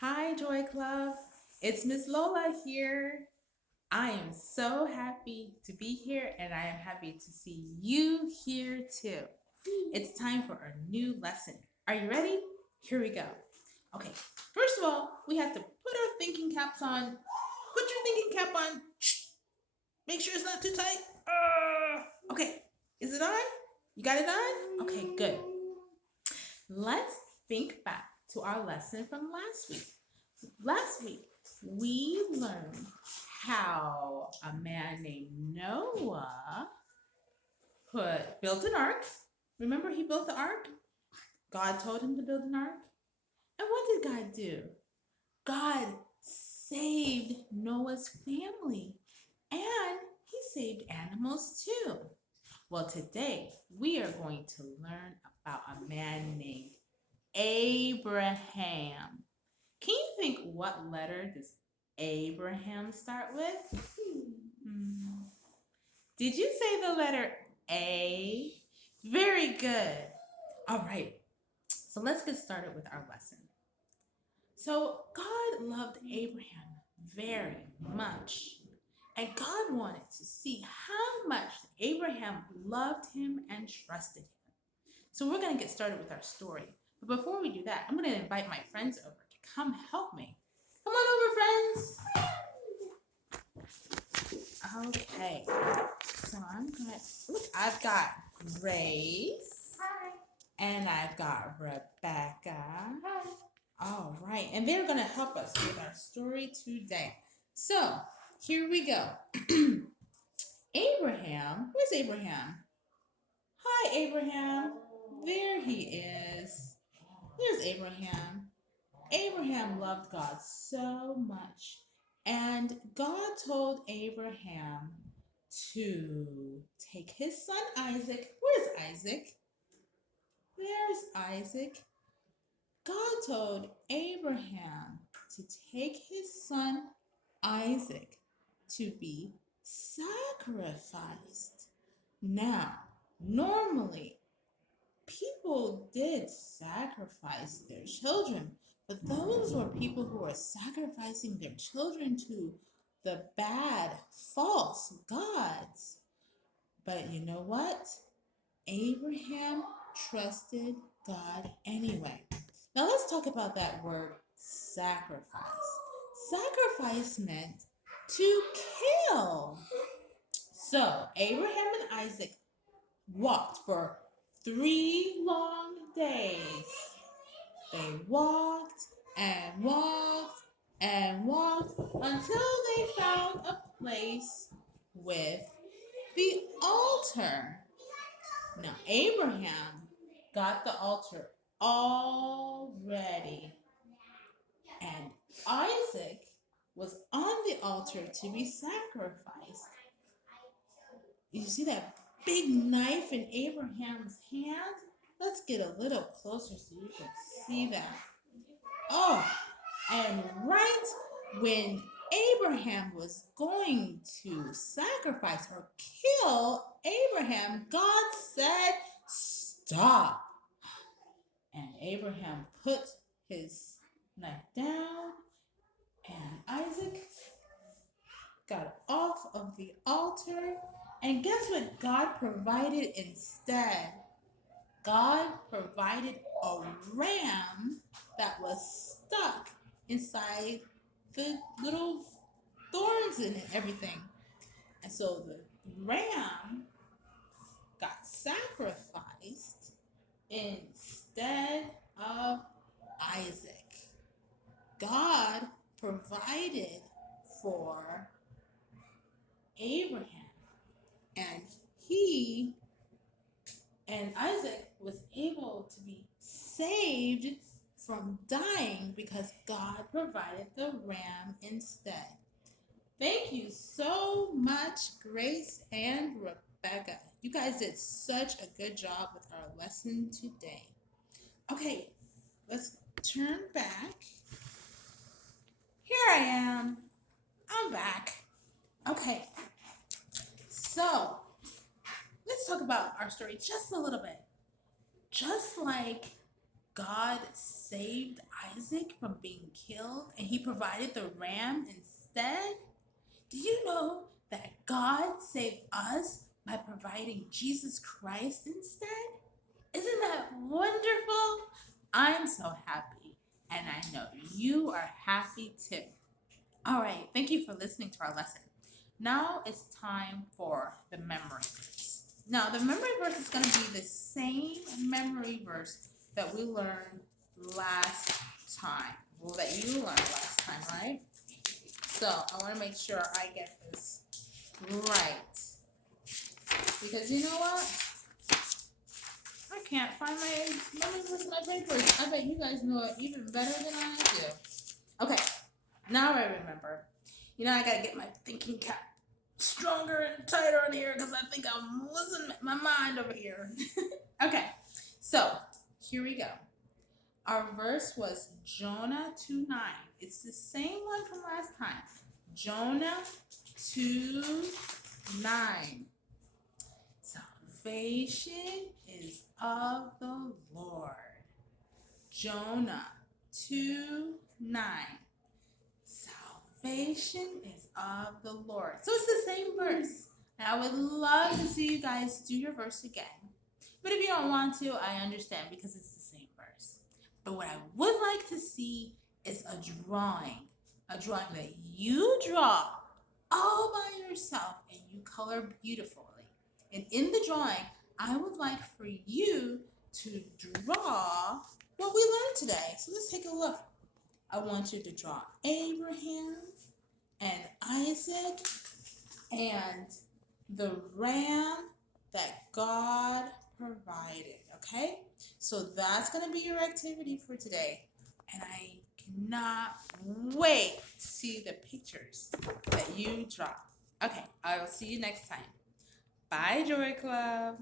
Hi, Joy Club. It's Miss Lola here. I am so happy to be here and I am happy to see you here too. It's time for our new lesson. Are you ready? Here we go. Okay, first of all, we have to put our thinking caps on. Put your thinking cap on. Make sure it's not too tight. Okay, is it on? You got it on? Okay, good. Let's think back to our lesson from last week. Last week, we learned how a man named Noah built an ark. Remember, he built the ark? God told him to build an ark. And what did God do? God saved Noah's family and he saved animals too. Well, today we are going to learn about a man named Abraham. Can you think what letter does Abraham start with? Hmm. Did you say the letter A? Very good. All right. So let's get started with our lesson. So God loved Abraham very much. And God wanted to see how much Abraham loved him and trusted him. So we're going to get started with our story. But before we do that, I'm going to invite my friends over to come help me. Come on over, friends. Okay. So I've got Grace. Hi. And I've got Rebecca. Hi. All right. And they're going to help us with our story today. So here we go. Abraham. Where's Abraham? Hi, Abraham. There he is. There's Abraham. Abraham loved God so much. And God told Abraham to take his son Isaac. Where's Isaac? There's Isaac. God told Abraham to take his son Isaac to be sacrificed. Now, normally, people did sacrifice their children, but those were people who were sacrificing their children to the bad, false gods. But you know what? Abraham trusted God anyway. Now let's talk about that word sacrifice. Sacrifice meant to kill. So Abraham and Isaac walked for 3 long days. They walked and walked and walked until they found a place with the altar. Now, Abraham got the altar all ready, and Isaac was on the altar to be sacrificed. You see that big knife in Abraham's hand? Let's get a little closer so you can see that. Oh, and right when Abraham was going to sacrifice or kill Abraham, God said, "Stop." And Abraham put his knife down, and Isaac got off of the altar. And guess what God provided instead? God provided a ram that was stuck inside the little thorns and everything. And so the ram got sacrificed instead of Isaac. God provided for Abraham, and he and Isaac was able to be saved from dying because God provided the ram instead. Thank you so much, Grace and Rebecca. You guys did such a good job with our lesson today. Okay, let's turn back. Here I am. I'm back. Okay, so let's talk about our story just a little bit. Just like God saved Isaac from being killed and he provided the ram instead? Do you know that God saved us by providing Jesus Christ instead? Isn't that wonderful? I'm so happy, and I know you are happy too. All right, thank you for listening to our lesson. Now it's time for the memory verse. Now, the memory verse is going to be the same memory verse that we learned last time. Well, that you learned last time, right? So I want to make sure I get this right. Because you know what? I can't find my memory verse in my papers. I bet you guys know it even better than I do. Okay, now I remember. You know, I gotta get my thinking cap stronger and tighter in here because I think I'm losing my mind over here. Okay, so here we go. Our verse was Jonah 2:9. It's the same one from last time. Jonah 2:9. Salvation is of the Lord. Jonah 2:9. Salvation is of the Lord. So it's the same verse. And I would love to see you guys do your verse again. But if you don't want to, I understand because it's the same verse. But what I would like to see is a drawing that you draw all by yourself and you color beautifully. And in the drawing, I would like for you to draw what we learned today. So let's take a look. I want you to draw Abraham and Isaac and the ram that God provided, okay? So that's going to be your activity for today. And I cannot wait to see the pictures that you draw. Okay, I will see you next time. Bye, Joy Club.